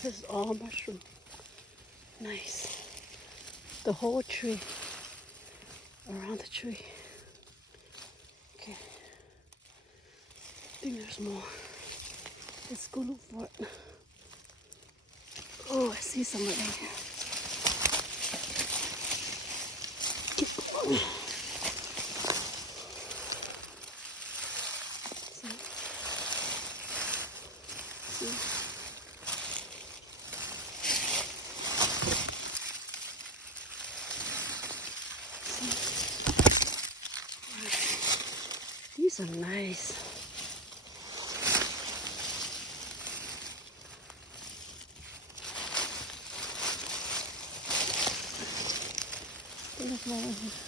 This is all mushroom. Nice. The whole tree. Around the tree. Okay. I think there's more. Let's go look for it. Oh, I see somebody here. Keep going. See? See? These are nice. There's one here.